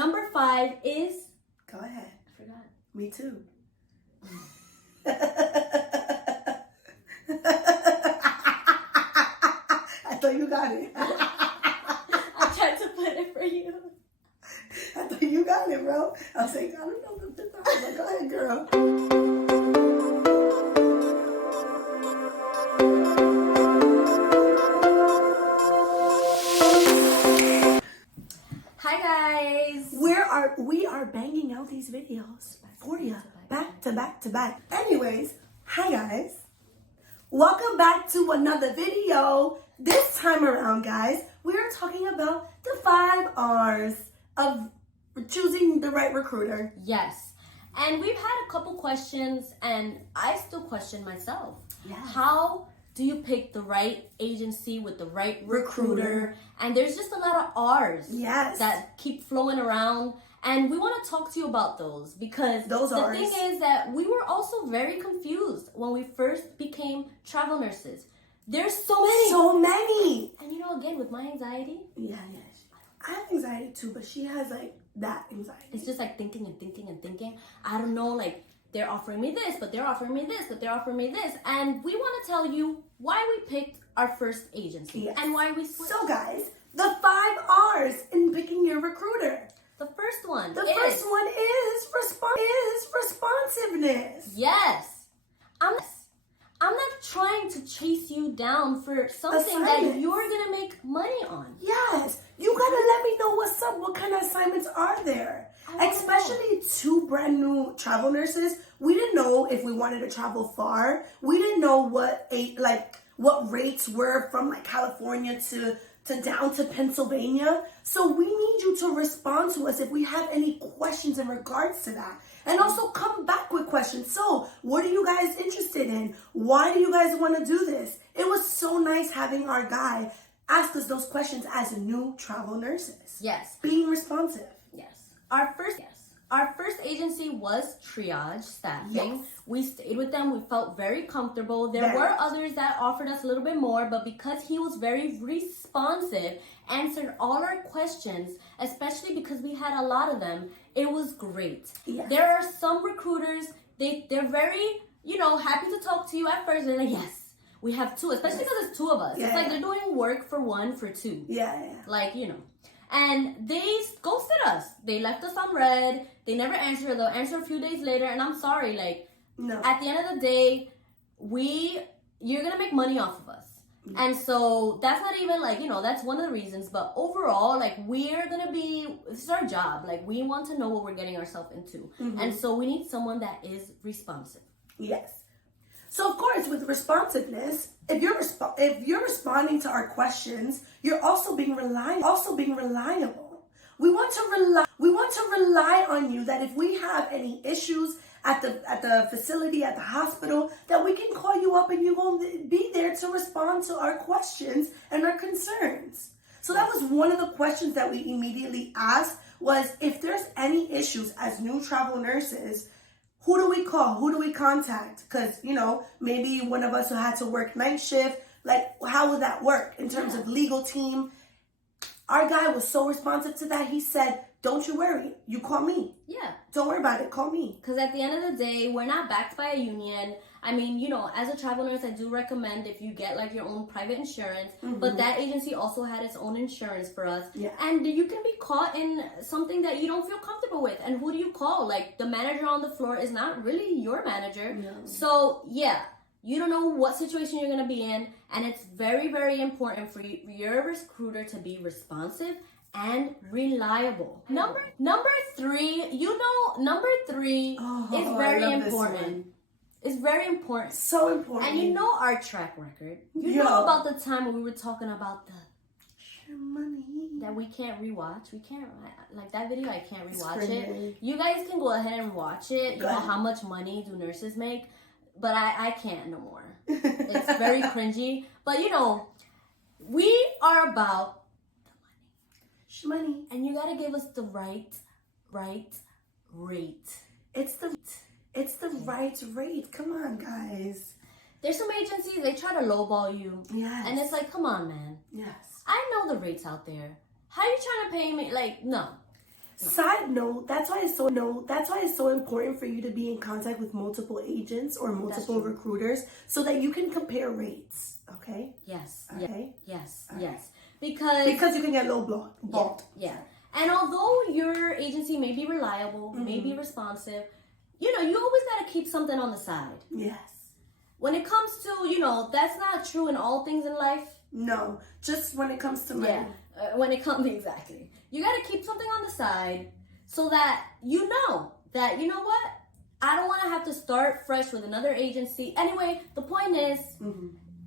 Number 5 is... Go ahead. I forgot. Me too. I thought you got it. I tried to put it for you. I thought you got it, bro. I was like, I don't know the fifth. I was like, go ahead, girl. Hi guys. We are banging out these videos for you, back to back to back. Anyways, hi guys. Welcome back to another video. This time around, guys, we are talking about the 5 R's of choosing the right recruiter. Yes. And we've had a couple questions, and I still question myself. Yeah. How do you pick the right agency with the right recruiter? And there's just a lot of R's that keep flowing around. And we want to talk to you about those because the thing is that we were also very confused when we first became travel nurses. There's so many. So many. And again, with my anxiety. Yeah. I have anxiety too, but she has like that anxiety. It's just like thinking and thinking and thinking. I don't know, like they're offering me this, but they're offering me this, but they're offering me this. And we want to tell you why we picked our first agency and why we switched. So guys, the 5 R's in picking your recruiter. The first one is responsiveness. Yes. I'm not trying to chase you down for something that you're going to make money on. Yes. You got to let me know what's up. What kind of assignments are there? Especially 2 brand new travel nurses. We didn't know if we wanted to travel far. We didn't know what rates were from like California to down to Pennsylvania. So we need you to respond to us if we have any questions in regards to that. And also come back with questions. So what are you guys interested in? Why do you guys want to do this? It was so nice having our guy ask us those questions as new travel nurses. Yes. Being responsive. Yes. Our first agency was Triage Staffing. Yes. We stayed with them. We felt very comfortable. There were others that offered us a little bit more, but because he was very responsive, answered all our questions, especially because we had a lot of them, it was great. Yes. There are some recruiters, they're very, happy to talk to you at first. They're like, yes, we have 2, especially because it's 2 of us. It's like they're doing work for 1 for 2. Yeah. Like, And they ghosted us. They left us on red. They never answered. They'll answer a few days later. And I'm sorry, at the end of the day, you're going to make money off of us. Mm-hmm. And so that's not even that's one of the reasons. But overall, we're going to this is our job. We want to know what we're getting ourselves into. Mm-hmm. And so we need someone that is responsive. Yes. So of course, with responsiveness, if you're responding to our questions, you're also being reliable. We want to rely on you that if we have any issues at the facility, at the hospital, that we can call you up and you're going to be there to respond to our questions and our concerns. So that was one of the questions that we immediately asked was if there's any issues as new travel nurses, who do we call? Who do we contact? Because, maybe one of us who had to work night shift, how would that work in terms of legal team? Our guy was so responsive to that. He said, don't you worry. You call me. Yeah. Don't worry about it. Call me. Because at the end of the day, we're not backed by a union. I mean, as a travel nurse, I do recommend if you get your own private insurance. Mm-hmm. But that agency also had its own insurance for us. Yeah. And you can be caught in something that you don't feel comfortable with. And who do you call? The manager on the floor is not really your manager. No. So, you don't know what situation you're going to be in. And it's very, very important for your recruiter to be responsive and reliable. Number 3, number 3 is very important. It's very important. So important. And our track record. You know about the time when we were talking about the money that we can't rewatch. We can't, that video, I can't rewatch it. You guys can go ahead and watch it. You know how much money do nurses make? But I can't no more. It's very cringy. But we are about the money. And you gotta give us the right rate. It's the right rate. Come on, guys. There's some agencies, they try to lowball you. Yes. And it's come on, man. Yes. I know the rates out there. How are you trying to pay me? No. Side note, that's why it's so important for you to be in contact with multiple agents or multiple recruiters so that you can compare rates. Okay? Yes. Okay? Yes. All Yes. Right. Because you can get low bought. Yeah. And although your agency may be reliable, may be responsive, you always got to keep something on the side. Yes. When it comes to, that's not true in all things in life. No, just when it comes to money. Yeah, when it comes, exactly. You got to keep something on the side so that you know what? I don't want to have to start fresh with another agency. Anyway, the point is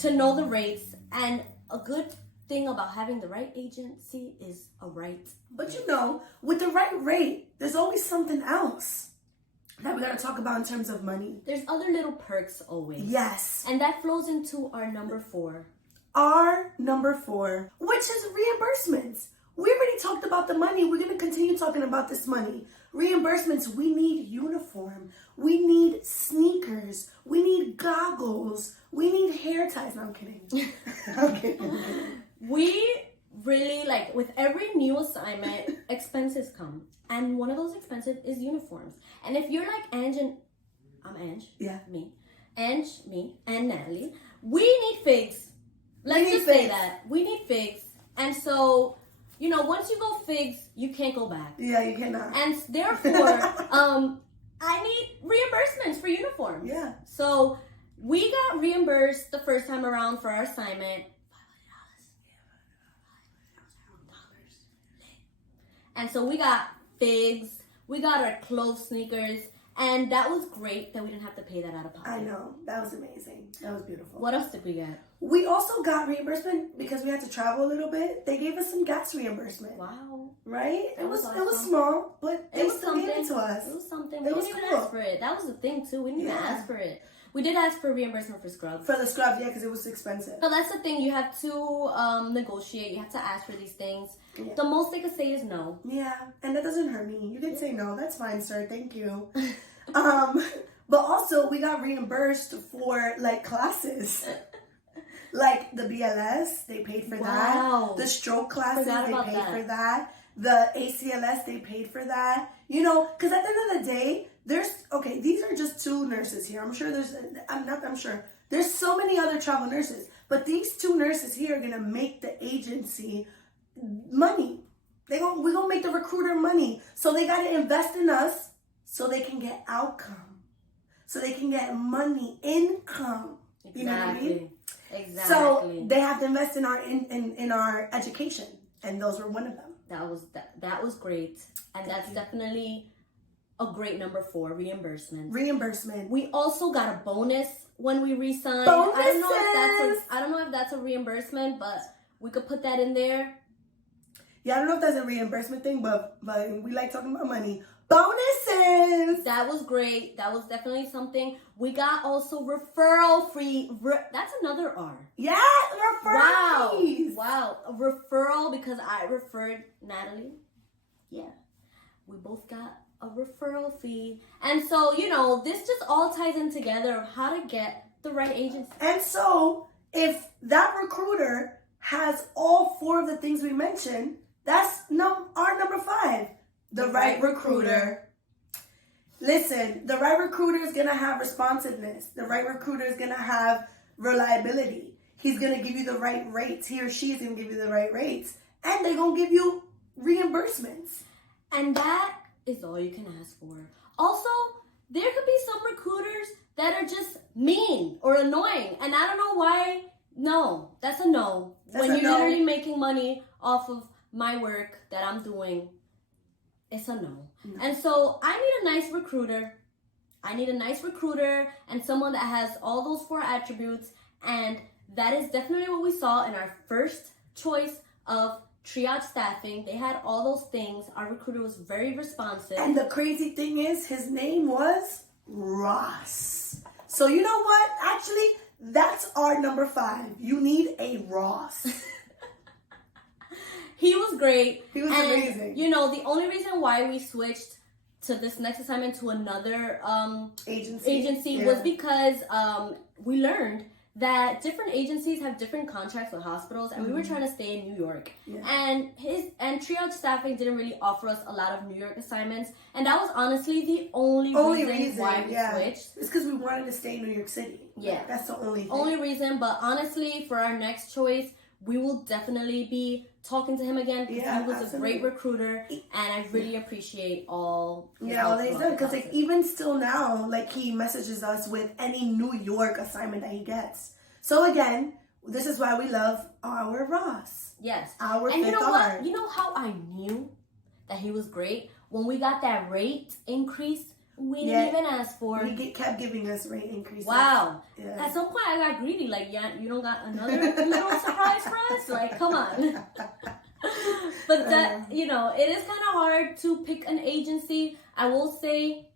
to know the rates, and a good thing about having the right agency is a right. But with the right rate, there's always something else that we got to talk about in terms of money. There's other little perks always. Yes. And that flows into our number 4. Our number 4, which is reimbursements. We already talked about the money. We're going to continue talking about this money. Reimbursements, we need uniform. We need sneakers. We need goggles. We need hair ties. No, I'm kidding. I'm kidding. We really, with every new assignment, expenses come. And one of those expenses is uniforms. And if you're like Ange and... I'm Ange. Yeah. Me. Ange, me, and Natalie. We need figs. Let's just say that. We need figs. And so, once you go figs, you can't go back. Yeah, you cannot. And therefore, I need reimbursements for uniforms. Yeah. So, we got reimbursed the first time around for our assignment. And so we got figs, we got our clothes, sneakers, and that was great that we didn't have to pay that out of pocket. I know. That was amazing. That was beautiful. What else did we get? We also got reimbursement because we had to travel a little bit. They gave us some gas reimbursement. Wow. Right? It was awesome. Small, but it was still something. gave it to us. It was something. We didn't even ask for it. That was the thing too. We didn't even ask for it. We did ask for reimbursement for scrubs. For the scrubs, yeah, because it was expensive. So that's the thing. You have to negotiate. You have to ask for these things. Yeah. The most they could say is no. Yeah, and that doesn't hurt me. You can say no. That's fine, sir. Thank you. But also, we got reimbursed for, classes. The BLS, they paid for that. The stroke classes, they paid for that. The ACLS, they paid for that. Because at the end of the day, these are just 2 nurses here. I'm sure there's so many other travel nurses, but these 2 nurses here are going to make the agency money. We're going to make the recruiter money. So they got to invest in us so they can get outcome. So they can get money, income. Exactly. You know what I mean? Exactly. So they have to invest in our education, and those were one of them. That was great, and that's definitely a great number 4, reimbursement. We also got a bonus when we re-signed. Bonuses. I don't know if that's a reimbursement, but we could put that in there. Yeah, I don't know if that's a reimbursement thing, but we like talking about money. Bonuses! That was great. That was definitely something. We got also referral free. That's another R. Yeah, referral fees. Wow. A referral because I referred Natalie. Yeah. We both got a referral fee. And so, this just all ties in together of how to get the right agency. And so, if that recruiter has all 4 of the things we mentioned, that's our number 5. The right recruiter. Listen, the right recruiter is going to have responsiveness. The right recruiter is going to have reliability. He's going to give you the right rates. He or she is going to give you the right rates. And they're going to give you reimbursements. And that is all you can ask for. Also, there could be some recruiters that are just mean or annoying. And I don't know why. No, that's a no. When you're literally making money off of my work that I'm doing, it's a no. And so I need a nice recruiter. And someone that has all those 4 attributes. And that is definitely what we saw in our first choice of triage staffing. They had all those things. Our recruiter was very responsive. And the crazy thing is, his name was Ross. So you know what? Actually, that's our number 5. You need a Ross. He was great. He was amazing. The only reason why we switched to this next assignment to another agency was because we learned that different agencies have different contracts with hospitals, and we were trying to stay in New York. And Triage Staffing didn't really offer us a lot of New York assignments, and that was honestly the only reason why we switched. It's because we wanted to stay in New York City. Yeah, that's the only thing. Only reason. But honestly, for our next choice, we will definitely be talking to him again, because he was a great recruiter, and I really appreciate all that he's done, because like even still now, like he messages us with any New York assignment that he gets. So again, this is why we love our Ross. Yes. Our and fifth you know R. what? You know how I knew that he was great? When we got that rate increase, we didn't even ask for. He kept giving us rate increases. Wow. Yeah. At some point, I got greedy. Like, you don't got another little surprise for us? Like, come on. But that, it is kind of hard to pick an agency. I will say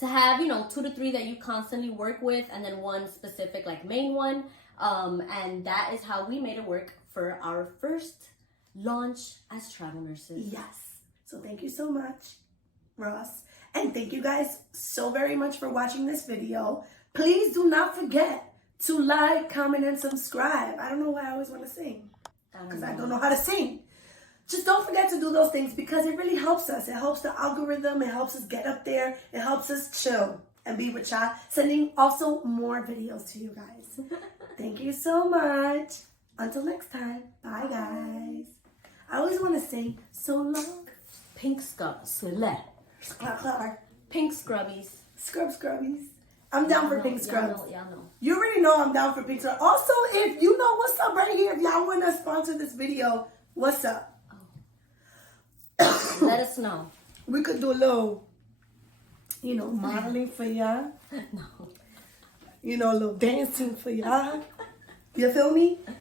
to have, 2 to 3 that you constantly work with, and then one specific, like, main one. And that is how we made it work for our first launch as travel nurses. Yes. So thank you so much, Ross. And thank you guys so very much for watching this video. Please do not forget to like, comment, and subscribe. I don't know why I always want to sing, because I don't know how to sing. Just don't forget to do those things, because it really helps us. It helps the algorithm. It helps us get up there. It helps us chill and be with y'all. Sending also more videos to you guys. Thank you so much. Until next time. Bye, guys. I always want to sing so long. Pink scrubbies. Pink scrubbies. Scrubbies. I'm down for pink scrubs. Y'all know. You already know I'm down for pink scrubs. Also, if you know what's up right here, if y'all want to sponsor this video, what's up? Let us know. We could do a little, modeling for y'all. No. A little dancing for y'all. You feel me?